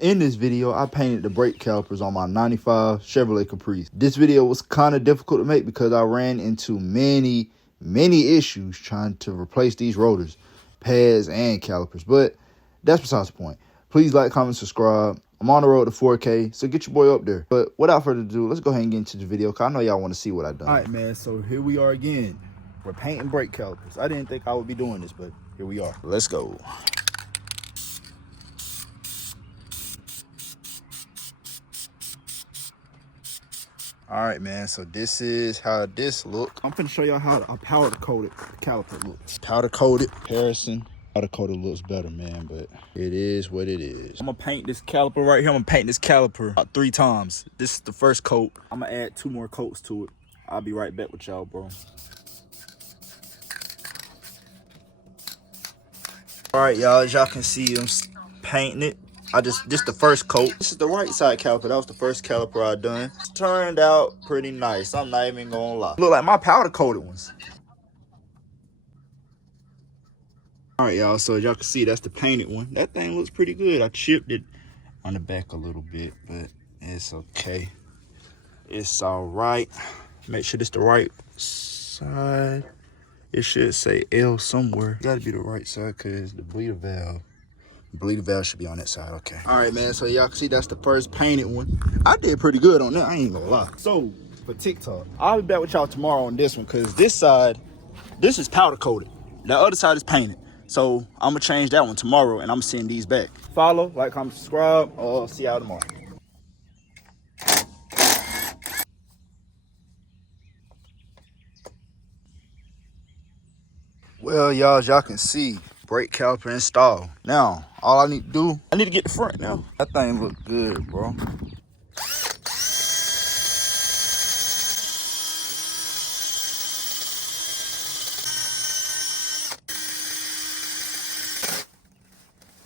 In this video, I painted the brake calipers on my 95 Chevrolet Caprice. This video was kind of difficult to make because I ran into many issues trying to replace these rotors, pads, and calipers. But that's besides the point. Please like, comment, subscribe. I'm on the road to 4K, so get your boy up there. But without further ado, let's go ahead and get into the video because I know y'all want to see what I done. All right, man, so here we are again. We're painting brake calipers. I didn't think I would be doing this, but here we are. Let's go. All right, man, so this is how this look. I'm finna show y'all how a powder coated caliper looks. Powder coated comparison. Powder coated looks better, man, but it is what it is. I'm gonna paint this caliper right here. I'm gonna paint this caliper about 3 times. This is the first coat. I'm gonna add 2 more coats to it. I'll be right back with y'all, bro. All right, y'all, as y'all can see, I'm painting it. This the first coat. This is the right side caliper. That was the first caliper I done. It turned out pretty nice. I'm not even gonna lie. Look like my powder coated ones. All right, y'all. So as y'all can see, that's the painted one. That thing looks pretty good. I chipped it on the back a little bit, but it's okay. It's all right. Make sure it's the right side. It should say L somewhere. Gotta be the right side because the bleeder valve should be on that side. Okay. All right, man. So y'all can see that's the first painted one. I did pretty good on that. I ain't gonna lie. So for TikTok, I'll be back with y'all tomorrow on this one because this side, this is powder coated. The other side is painted. So I'm gonna change that one tomorrow and I'm sending these back. Follow, like, comment, subscribe. See y'all tomorrow. Well, y'all, as y'all can see, brake caliper installed. Now, all I need to do, I need to get the front now. That thing look good, bro.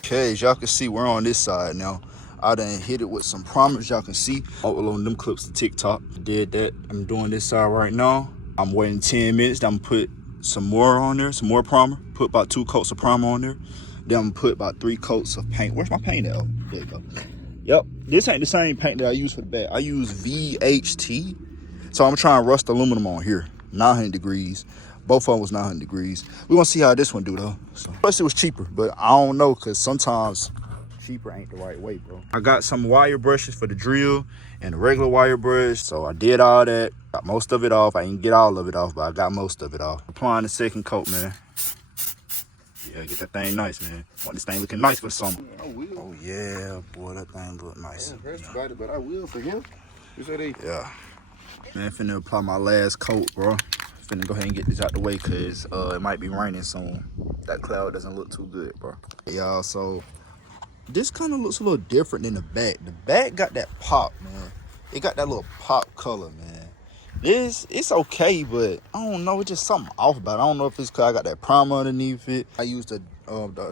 Okay, as y'all can see, we're on this side now. I done hit it with some primers, y'all can see. Uploading them clips to TikTok. Did that. I'm doing this side right now. I'm waiting 10 minutes. Then I'm gonna put some more on there, some more primer. Put about 2 coats of primer on there. Then I'm gonna put about 3 coats of paint. Where's my paint at? There you go. Yep, this ain't the same paint that I use for the back. I use VHT. So I'm trying to rust aluminum on here. 900 degrees. Both of them was 900 degrees. We're gonna see how this one do though. So, plus it was cheaper, but I don't know because sometimes cheaper ain't the right way, bro. I got some wire brushes for the drill and a regular wire brush. So I did all that. Got most of it off. I didn't get all of it off, but I got most of it off. Applying the second coat, man. Yeah, get that thing nice, man. Want this thing looking nice for summer. I will. Oh yeah, boy, that thing look nice. I don't about it, but I will for him. You say they? Yeah. Man, finna apply my last coat, bro. Finna go ahead and get this out the way because it might be raining soon. That cloud doesn't look too good, bro. Y'all, so this kind of looks a little different than the back. The back got that pop, man. It got that little pop color, man. It's okay, but I don't know. It's just something off about it. I don't know if it's because I got that primer underneath it. I used a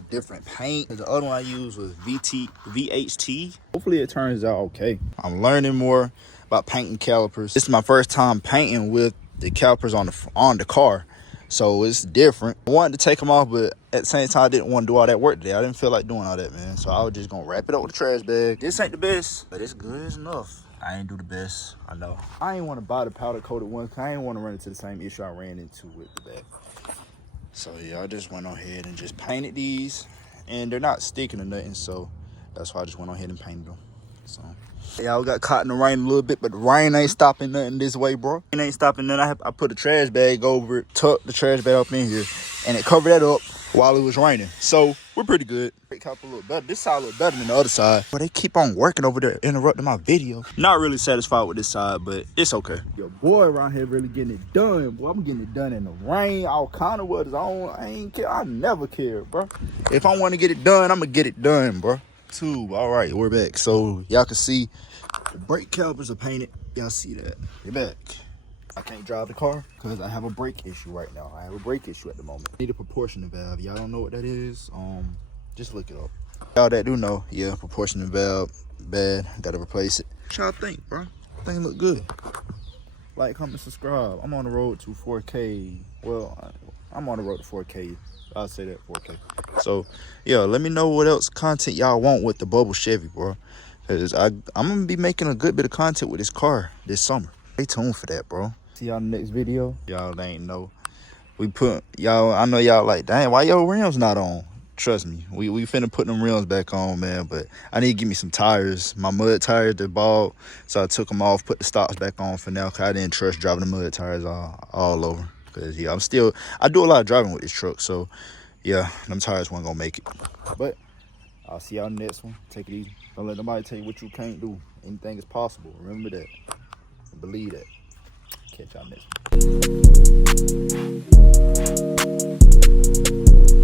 different paint. The other one I used was VHT. Hopefully it turns out okay. I'm learning more about painting calipers. This is my first time painting with the calipers on the car, so it's different. I wanted to take them off, but at the same time I didn't want to do all that work today. I didn't feel like doing all that, man, so I was just gonna wrap it up with a trash bag. This ain't the best, but it's good enough. I ain't do the best, I know. I ain't want to buy the powder coated one because I ain't want to run into the same issue I ran into with the back. So yeah, I just went on ahead and just painted these, and they're not sticking or nothing, so that's why I just went on ahead and painted them. So yeah, we got caught in the rain a little bit, but the rain ain't stopping nothing this way, bro. It ain't stopping nothing. I put a trash bag over it, tucked the trash bag up in here, and it covered that up while it was raining. So we're pretty good. Brake caliper a little better. This side a little better than the other side. But they keep on working over there, interrupting my video. Not really satisfied with this side, but it's okay. Your boy around here really getting it done, boy. I'm getting it done in the rain, all kind of weather. I ain't care. I never care, bro. If I want to get it done, I'm gonna get it done, bro. All right, we're back. So y'all can see the brake calipers are painted. Y'all see that? We're back. I can't drive the car because I have a brake issue right now. I have a brake issue at the moment. I need a proportional valve. Y'all don't know what that is? Just look it up. Y'all that do know, yeah, proportional valve, bad. Gotta replace it. What y'all think, bro? Thing look good. Like, comment, subscribe. I'm on the road to 4K. Well, I'm on the road to 4K I'll say that 4K. So yeah, let me know what else content y'all want with the bubble Chevy, bro. Cause I'm gonna be making a good bit of content with this car this summer. Stay tuned for that, bro. See y'all in the next video. Y'all ain't know. We put y'all. I know y'all like, dang, why your rims not on? Trust me, we finna put them rims back on, man. But I need to give me some tires. My mud tires, they're bald, so I took them off, put the stocks back on for now. Cause I didn't trust driving the mud tires all over. Cause yeah, I do a lot of driving with this truck, so yeah, them tires weren't gonna make it. But I'll see y'all in the next one. Take it easy. Don't let nobody tell you what you can't do. Anything is possible. Remember that. Believe that. Catch y'all next one.